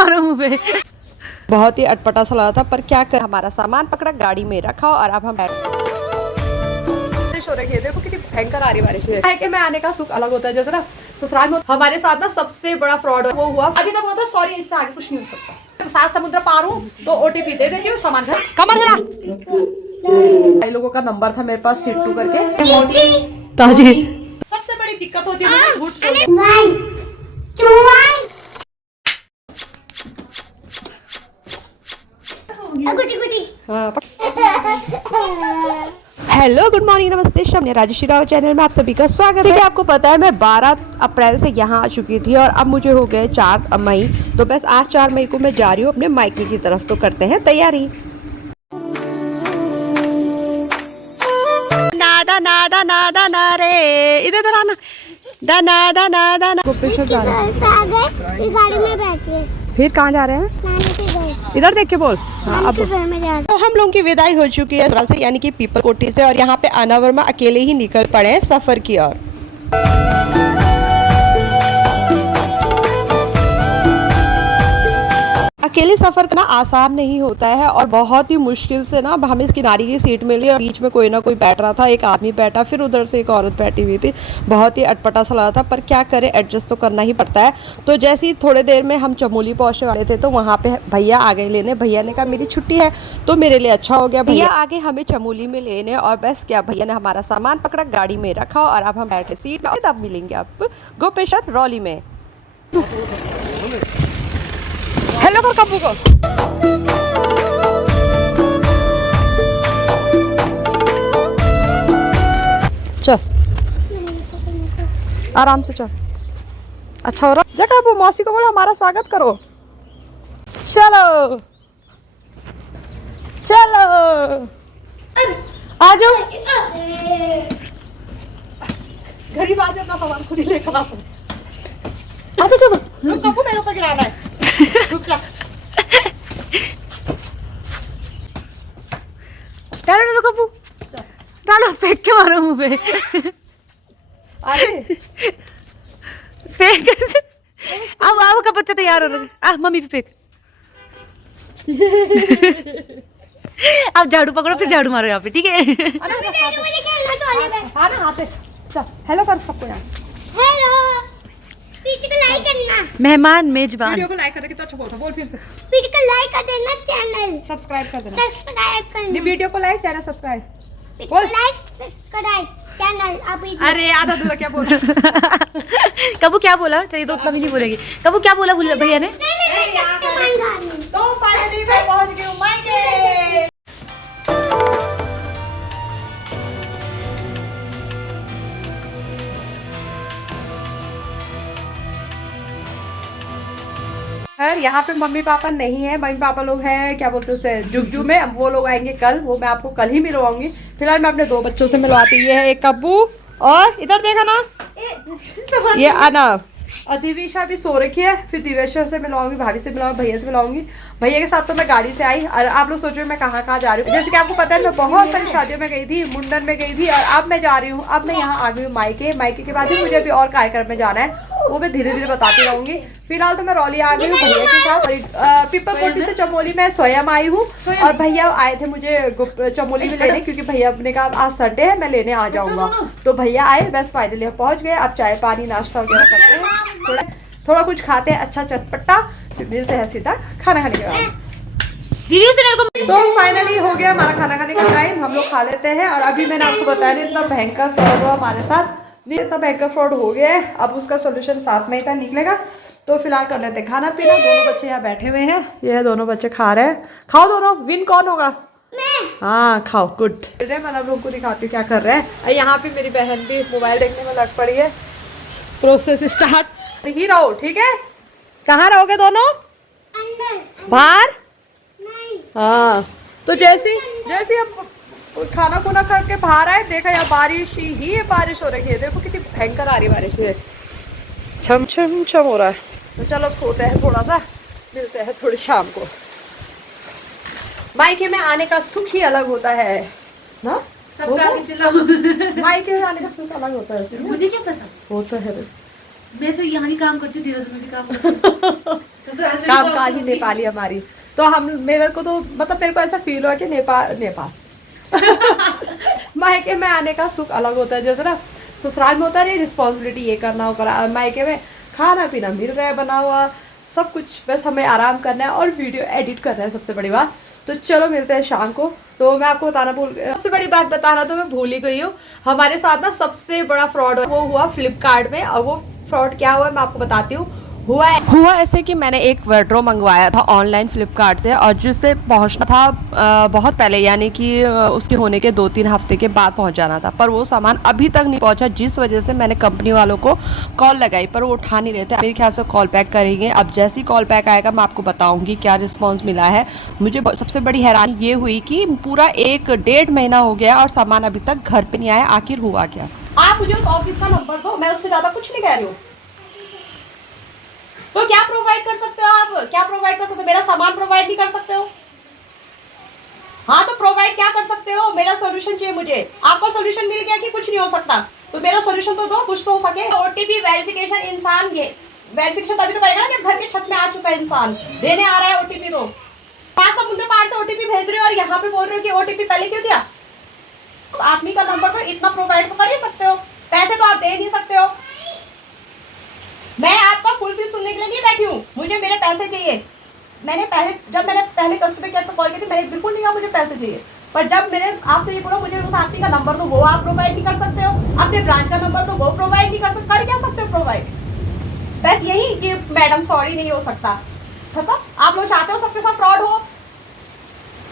मारो मुंह पे। बहुत ही अटपटा सा लगा था, पर क्या कर, हमारा सामान पकड़ा, गाड़ी में रखा और अब हम बारिश हो रही है। देखो कितनी भयंकर आ रही बारिश है कि मैं आने का सुख अलग होता है। जैसे ना ससुराल में हमारे साथ ना सबसे बड़ा फ्रॉड वो हुआ, अभी तक वो था सॉरी, इससे आगे कुछ नहीं हो सकता। 7 समुद्र पार हूँ तो ओटीपी दे देती हूँ, सामान घर कमर हिला। कई लोगों का नंबर था मेरे पास, सीटू करके ताजी। सबसे बड़ी दिक्कत होती है मुझे झूठ बोलने। हेलो गुड मॉर्निंग नमस्ते शम्य राजेश्री राव चैनल में आप सभी का स्वागत है। आपको पता है मैं 12 अप्रैल से यहाँ आ चुकी थी और अब मुझे हो गए 4 मई। तो बस आज 4 मई को मैं जा रही हूँ अपने मायके की तरफ। तो करते हैं तैयारी। नादा नादा नादा ना रे, इधर आना। दाना दाना दाना गोपेश्वर जा रहे हैं, गाड़ी में बैठ रहे। फिर कहाँ जा रहे हैं? इधर देख के बोल। हाँ, अब तो हम लोगों की विदाई हो चुकी है ससुराल से, यानी कि पीपल कोठी से, और यहाँ पे आना वर्मा अकेले ही निकल पड़े हैं सफर की ओर। अकेले सफर करना आसान नहीं होता है और बहुत ही मुश्किल से ना हमें किनारे की सीट मिली और बीच में कोई ना कोई बैठ रहा था। एक आदमी बैठा, फिर उधर से एक औरत बैठी हुई थी। बहुत ही अटपटा सा लगा था, पर क्या करें, एडजस्ट तो करना ही पड़ता है। तो जैसे ही थोड़ी देर में हम चमोली पहुंचने वाले थे तो वहाँ पे भैया आ गए लेने। भैया ने कहा मेरी छुट्टी है, तो मेरे लिए अच्छा हो गया, भैया आगे हमें चमोली में लेने। और बस क्या, भैया ने हमारा सामान पकड़ा, गाड़ी में रखा और अब हम बैठे सीट पर। अब मिलेंगे आप गोपेश्वर रौली में। हेलो कर कब्बू को। चल आराम से चल, अच्छा हो रहा। जगह वो मौसी को बोलो हमारा स्वागत करो। चलो चलो आ जाओ। गरीब आदमी अपना सामान खुद ही लेकर आता है। अच्छा चलो रुक, कब्बू मेरे ऊपर गिराना है। रुक जा। डालो कब्बू, डालो, फेंक के मारो मुंह पे। अरे फेंक कैसे? अब का बच्चा तैयार हो रहा है। मम्मी पे फेंक। अब झाड़ू पकड़ो, फिर झाड़ू मारो यहाँ पे, ठीक है? हेलो कर सबको यार। हेलो, वीडियो को लाइक करना। मेहमान मेजबान। वीडियो को लाइक करके तो अच्छा बोलता, बोल फिर से। वीडियो को लाइक कर देना, चैनल सब्सक्राइब कर देना। सब्सक्राइब करना। नहीं, वीडियो को लाइक, चैनल सब्सक्राइब। बोल लाइक सब्सक्राइब चैनल। अभी अरे आधा दूर क्या बोला? कबू क्या बोला? चाहिए तो उतना भी नहीं बोलेगी। कबू क्या बोला भैया ने? तो फाइनली मैं पहुंच गई हूं मायके। यहाँ पे मम्मी पापा नहीं है। मम्मी पापा लोग हैं क्या बोलते हैं उसे, जुगजू में। अब वो लोग आएंगे कल, वो मैं आपको कल ही मिलवाऊंगी। फिलहाल मैं अपने 2 बच्चों से मिलवाती हूँ। ये है एक कब्बू और इधर देखा ना ये अनव। और दिवेशा भी सो रखी है। फिर दिवेशा से मिलवाऊंगी, भाभी से मिलवाऊंगी, भैया से मिलवाऊंगी। भैया के साथ तो मैं गाड़ी से आई। और आप लोग सोचो मैं कहाँ कहाँ जा रही हूँ। जैसे कि आपको पता है मैं बहुत सारी शादियों में गई थी, मुंडन में गई थी, और अब मैं जा रही हूँ। अब मैं यहाँ आ गई हूँ मायके। मायके के बाद भी मुझे अभी और कार्यक्रम में जाना है, वो मैं धीरे धीरे बताती रहूंगी। फिलहाल तो मैं रौली आ गई हूँ भैया के साथ। पीपल कोठी से चमोली मैं स्वयं आई हूँ और भैया आए थे मुझे चमोली में लेने, क्योंकि भैया ने कहा आज संडे है, मैं लेने आ जाऊंगा। तो भैया आए, बस फाइनली पहुंच गए। अब चाय पानी नाश्ता वगैरह करते हैं, थोड़ा कुछ खाते हैं अच्छा चटपटा, फिर मिलते हैं सीधा खाना खाने के बाद। तो फाइनली हो गया हमारा खाना खाने का टाइम, हम लोग खा लेते हैं। और अभी मैंने आपको बताया नहीं इतना भयंकर फ्रॉड हुआ हमारे साथ, नहीं इतना भयंकर फ्रॉड हो गया है। अब उसका सोल्यूशन साथ में ही था निकलेगा। तो फिलहाल कर लेते हैं खाना पीना। दोनों बच्चे यहाँ बैठे हुए हैं, ये है दोनों बच्चे खा रहे हैं। खाओ दोनों, विन कौन होगा? हाँ खाओ, गुड। मैं आप लोगों को दिखाती हूँ क्या कर रहे हैं। यहाँ पे मेरी बहन भी मोबाइल देखने में लग पड़ी है। प्रोसेस स्टार्ट ही रहो, ठीक है? कहाँ रहोगे दोनों? बाहर? हाँ, तो जैसे हम खाना खुना करके बाहर आए, देखा यार बारिश ही है, बारिश हो रही है। देखो कितनी भयंकर आ रही बारिश है, छम छम छम हो रहा है। तो चलो अब सोते हैं थोड़ा सा, मिलते हैं थोड़ी शाम को। मायके में आने का सुख ही अलग होता है ना, मायके में आने का सुख अलग होता है। मुझे क्या पता, होता है। मैं तो यहाँ भी काम करती हूँ, में भी काम करती हूँ। काम काज ही नेपाली हमारी। तो हम मेरे को तो मतलब मेरे को ऐसा फील हुआ कि नेपाल मायके में आने का सुख अलग होता है। जैसे ना ससुराल में होता है रिस्पॉन्सिबिलिटी, ये करना वो करना, मायके में खाना पीना मिल रहा है बना हुआ सब कुछ, बस हमें आराम करना है और वीडियो एडिट करना है सबसे बड़ी बात। तो चलो मिलते हैं शाम को। तो मैं आपको बताना सबसे बड़ी बात बताना तो मैं भूल ही गई हूँ। हमारे साथ ना सबसे बड़ा फ्रॉड वो हुआ फ्लिपकार्ट में, और वो फ्रॉड क्या हुआ मैं आपको बताती हूँ। हुआ ऐसे कि मैंने एक वार्डरोब मंगवाया था ऑनलाइन फ्लिपकार्ट से, और जिससे पहुंचना था बहुत पहले, यानी कि उसके होने के 2-3 हफ्ते के बाद पहुंच जाना था, पर वो सामान अभी तक नहीं पहुंचा, जिस वजह से मैंने कंपनी वालों को कॉल लगाई पर वो उठा नहीं रहे थे। मेरे ख्याल से कॉल बैक करेंगे। अब जैसे ही कॉल बैक आएगा मैं आपको बताऊंगी क्या रिस्पॉन्स मिला है। मुझे सबसे बड़ी हैरानी ये हुई कि पूरा 1-1.5 महीना हो गया और सामान अभी तक घर पर नहीं आया। आखिर हुआ क्या? आप मुझे उस ऑफिस का नंबर दो, मैं उससे ज़्यादा कुछ नहीं कह रही हूँ। तो क्या प्रोवाइड कर सकते हो आप? क्या प्रोवाइड कर सकते हो? मेरा सामान प्रोवाइड नहीं कर सकते हो? हाँ तो प्रोवाइड क्या कर सकते हो? मेरा सॉल्यूशन चाहिए मुझे। आपको सॉल्यूशन मिल गया कि कुछ नहीं हो सकता, तो मेरा सॉल्यूशन तो दो, कुछ तो हो सके। ओटीपी वेरिफिकेशन इंसान वेरिफिकेशन तभी तो करेगा ना जब घर के छत में आ चुका है इंसान, देने आ रहा है ओटीपी। तो 5 समुद्र पार से ओटीपी भेज रहे हो और यहाँ पे बोल रहे हो कि ओटीपी पहले क्यों दिया? उस आदमी का नंबर तो इतना प्रोवाइड तो कर ही सकते हो, पैसे तो आप दे नहीं सकते हो। मैं आपका फुल फीस सुनने के लिए नहीं बैठी हूँ, मुझे मेरे पैसे चाहिए। जब मैंने पहले कस्टमर केयर पर कॉल की थी मैंने बिल्कुल नहीं कहा मुझे पैसे चाहिए, पर जब मैंने आपसे ये बोला मुझे उस आदमी का नंबर दो, वो आप प्रोवाइड नहीं कर सकते हो। अपने ब्रांच का नंबर दो, वो प्रोवाइड नहीं कर सकते। कर क्या सकते हो प्रोवाइड? बस यही कि मैडम सॉरी नहीं हो सकता। खत्म। आप लोग चाहते हो सबके साथ फ्रॉड हो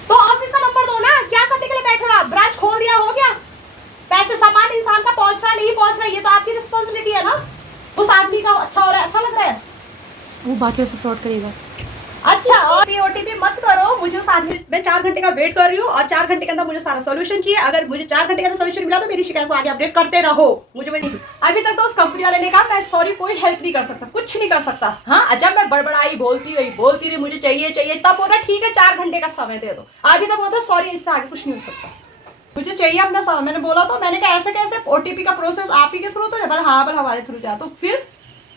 तो ऑफिस का नंबर दो ना, क्या करने के लिए बैठे हो आप? ब्रांच खोल दिया, हो गया। पैसे सामान इंसान का पहुंच रहा है नहीं पहुंच रहा है, ये तो आपकी रिस्पॉन्सिबिलिटी है ना। उस आदमी का अच्छा हो रहा है, अच्छा लग रहा है, वो बाकियों से फ्रॉड करेगा। अच्छा। और ये ओटीपी मत करो मुझे उस आदमी। मैं 4 घंटे का वेट कर रही हूँ और 4 घंटे के अंदर मुझे सारा सॉल्यूशन चाहिए। अगर मुझे 4 घंटे के अंदर सॉल्यूशन मिला तो मेरी शिकायत को आगे अपडेट करते रहो। मुझे अभी तक तो उस कंपनी वाले ने कहा मैं सॉरी कोई हेल्प नहीं कर सकता, कुछ नहीं कर सकता। हाँ जब मैं बड़बड़ाई बोलती रही मुझे चाहिए तब बोला ठीक है 4 घंटे का समय दे दो। अभी तक बोलता सॉरी इससे आगे कुछ नहीं हो सकता, मुझे चाहिए अपना सामान। मैंने बोला तो मैंने कहा ऐसे कैसे, ओटीपी का प्रोसेस आप ही के थ्रू तो है? हाँ हमारे थ्रू जा। तो फिर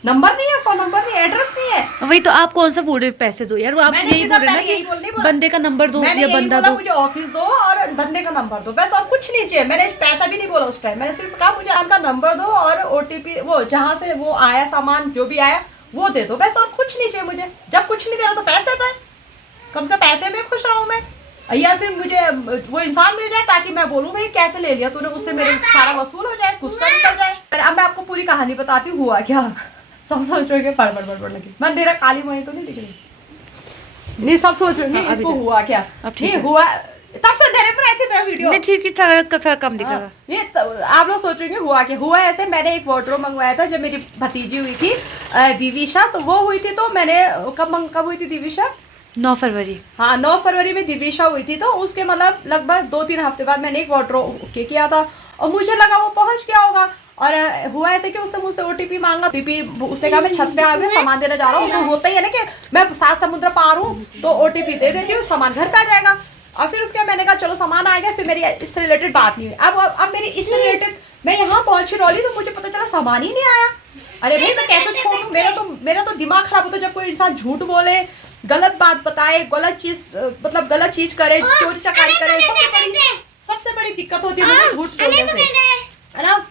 नंबर नहीं है, फोन नंबर नहीं है, एड्रेस नहीं है। वही तो आप कौन सा पूरे पैसे दो यार, वो आप यही बोल रहे ना कि बंदे का नंबर दो या बंदा दो। मुझे ऑफिस दो और बंदे का नंबर दो, बस और कुछ नहीं चाहिए। मैंने पैसा भी नहीं बोला उस टाइम, मैंने सिर्फ कहा मुझे आपका नंबर दो और ओटीपी वो जहाँ से वो आया सामान जो भी आया वो दे दो, बस और कुछ नहीं चाहिए मुझे। जब कुछ नहीं देना तो पैसे दे, कम से कम पैसे में खुश रहूं मैं, या फिर मुझे वो इंसान मिल जाए ताकि मैं बोलूं भाई कैसे ले लिया तूने, उससे मेरे सारा वसूल हो जाए, गुस्सा निकल जाए। अब मैं आपको पूरी कहानी बताती हूँ हुआ क्या। सब सोच रहे हैं बड़बड़ लगी, मन मेरा काली मई तो नहीं दिख रही। नहीं सब सोच रहे हैं इसको हुआ क्या। नहीं हुआ तब से धैर्य पर आई थी मेरा वीडियो। नहीं ठीक है, थोड़ा कम दिख रहा। ये आप लोग सोच रहे हैं हुआ क्या। हुआ ऐसे, मैंने एक वार्डरोब मंगवाया था जब मेरी भतीजी हुई थी दिविशा, तो वो हुई थी। तो मैंने कब हुई थी दिविशा? 9 फरवरी। हाँ 9 फरवरी में दिविशा हुई थी। तो उसके मतलब लगभग 2-3 हफ्ते बाद मैंने एक वार्डरोब किया था और मुझे लगा वो पहुंच गया होगा। और हुआ ऐसे कि उसने मुझसे ओटीपी मांगा। उसने कहा मैं छत पे आ गया सामान देने जा रहा हूँ। तो होता ही है ना कि मैं 7 समुद्र पार हूँ तो ओटीपी दे देती हूँ, सामान घर पे आ जाएगा। और फिर उसके मैंने कहा चलो सामान आ गया। फिर मेरी इससे रिलेटेड बात नहीं हुई। अब मेरी इससे रिलेटेड मैं यहाँ पहुंची रॉली तो मुझे पता चला सामान ही नहीं आया। अरे भाई मैं कैसे छोड़ूं, मेरा तो दिमाग खराब होता है जब कोई इंसान झूठ बोले, गलत बात बताए, गलत चीज करे, चोरी चकारी करे। सबसे बड़ी दिक्कत होती है मुझे झूठ बोलने से, है ना।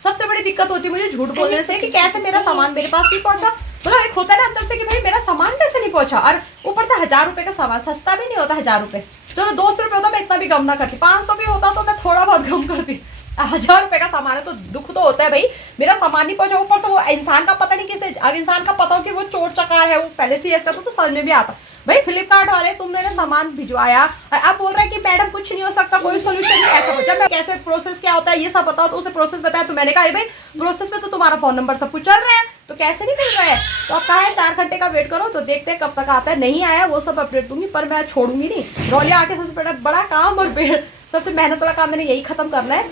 सबसे बड़ी दिक्कत होती है मुझे झूठ बोलने से कि कैसे मेरा सामान मेरे पास नहीं पहुंचा। मतलब एक होता है ना अंदर से कि भाई मेरा सामान कैसे नहीं पहुंचा। और ऊपर से 1000 रुपए का सामान, सस्ता भी नहीं होता 1000 रुपए। चलो 200 रुपए होता मैं इतना भी गम ना करती, 500 भी होता तो मैं थोड़ा बहुत गम करती। 1000 रुपए का सामान है तो दुख तो होता है भाई, मेरा सामान नहीं पहुंचा। ऊपर से वो इंसान का पता नहीं किसे, अगर इंसान का पता हो कि वो चोर चकार है, वो पहले से ऐसा तो समझ में भी आता। भाई फ्लिपकार्ट वाले तुमने सामान भिजवाया और अब बोल रहा है कि मैडम कुछ नहीं हो सकता, कोई सोल्यूशन नहीं। ऐसा हो जब मैं कैसे प्रोसेस क्या होता है ये सब बताओ तो उसे प्रोसेस बताया। तो मैंने कहा भाई प्रोसेस में तो तुम्हारा फोन नंबर सब कुछ चल रहा है तो कैसे नहीं मिल रहा है। तो अब कहा है 4 घंटे का वेट करो, तो देखते हैं कब तक आता है। नहीं आया वो सब अपडेट दूंगी, पर मैं छोड़ूंगी नहीं। रौलिया आके सबसे बड़ा काम और सबसे मेहनत वाला काम मैंने यही खत्म करना है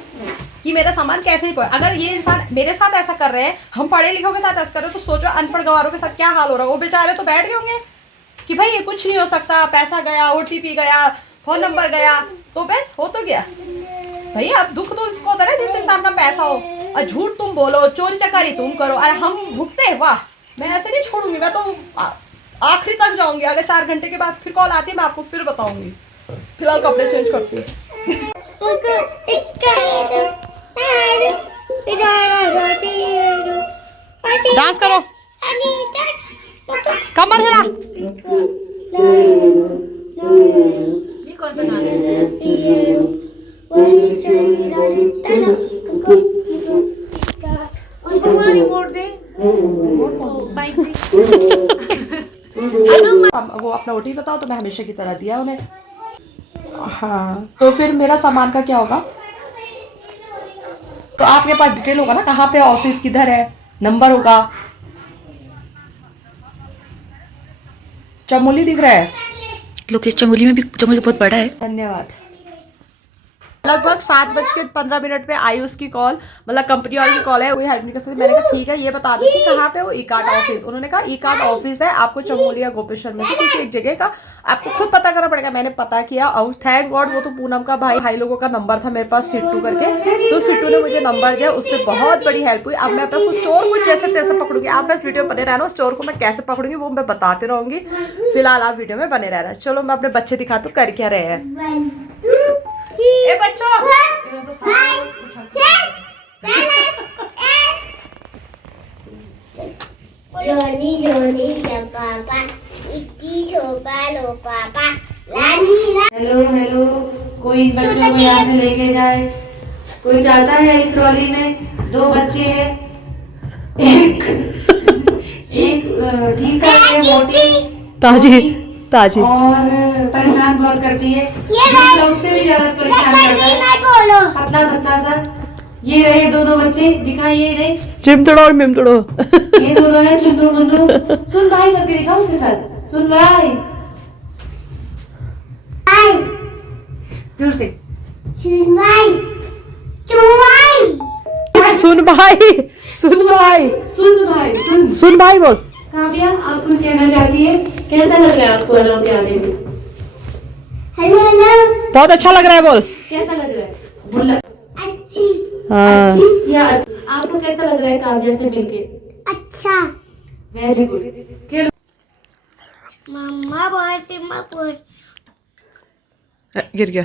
कि मेरा सामान कैसे नहीं पहुंचा। अगर ये इंसान मेरे साथ ऐसा कर रहे हैं, हम पढ़े लिखों के साथ ऐसा कर रहे हैं, तो सोचो अनपढ़ गंवारों के साथ क्या हाल हो रहा है। वो बेचारे तो बैठ गए होंगे कि भाई ये कुछ नहीं हो सकता, पैसा गया, ओटीपी गया, फोन नंबर गया, तो बस हो तो गया। भाई अब दुख तो इसको होता है ना जिस इंसान का पैसा हो, और झूठ तुम बोलो, चोरी चकारी तुम करो और हम भुगते। वाह मैं ऐसे नहीं छोड़ूंगी। मैं तो आखिरी तक जाऊंगी, अगर 4 घंटे के बाद फिर कॉल आती है मैं आपको फिर बताऊंगी। फिलहाल कपड़े चेंज करती हूँ। डांस करो, कमर हिला। ये कौन सा गाना है? उसको वहाँ रिमोट दे, बाइक दे। वो अपना ओटी बताओ तो मैं हमेशा की तरह दिया उन्हें। हाँ, तो फिर मेरा सामान का क्या होगा? तो आपके पास डिटेल होगा ना, कहाँ पे ऑफिस किधर है, नंबर होगा। चमोली दिख रहा है? लोकेश चमोली में भी, चमोली बहुत बड़ा है। धन्यवाद। लगभग 7:15 पे आई उसकी कॉल, मतलब कंपनी वाली की कॉल है, वही हेल्प नहीं कर सकती। मैंने कहा ठीक है, ये बता दो कि कहाँ पे वो ई कार्ड ऑफिस। उन्होंने कहा ई कार्ड ऑफिस है, आपको चमोली या गोपेश्वर में से किसी एक जगह का आपको खुद पता करना पड़ेगा। मैंने पता किया और थैंक गॉड वो तो पूनम का भाई लोगों का नंबर था मेरे पास, सिट्टू करके। तो सिट्टू ने मुझे नंबर दिया, उससे बहुत बड़ी हेल्प हुई। अब मैं अपना स्टोर को जैसे तैसे पकड़ूंगी। आप बस वीडियो बने रहना, स्टोर को मैं कैसे पकड़ूंगी वो मैं बताते रहूंगी। फिलहाल आप वीडियो में बने रहना। चलो मैं अपने बच्चे दिखा तो कर क्या रहे हैं। ए बच्चों, तो जोनी जोनी पापा इतनी शोभा लो पापा लाली ला। हेलो हेलो, कोई बच्चों को यहाँ से लेके जाए? कोई चाहता है? इस ट्रॉली में 2 बच्चे हैं, एक ठीक है मोटी ताजी और परेशान बहुत करती है, दूसरा उससे भी ज्यादा परेशान करता है, पतला पतला सा। ये रहे दोनों बच्चे, दिखाइए रहे, चिमटड़ो और मिमटड़ो। ये दोनों है चुन्नू मुन्नू। सुन भाई करके दिखाओ उसके साथ, सुन भाई जोर से, सुन भाई चुवाई सुन भाई सुन भाई सुन भाई सुन। सुन भाई बोल। काव्या, आप कुछ कहना चाहती है? कैसा लग रहा है आपको अलाउ के आने में? हेलो हेलो बहुत अच्छा लग रहा है बोल। कैसा लग रहा है? बोला अच्छी हाँ। अच्छी या आपको कैसा लग रहा है काव्या से मिलके? अच्छा वेरी गुड। खेलो। मम्मा बहुत सिंपल गिर गया।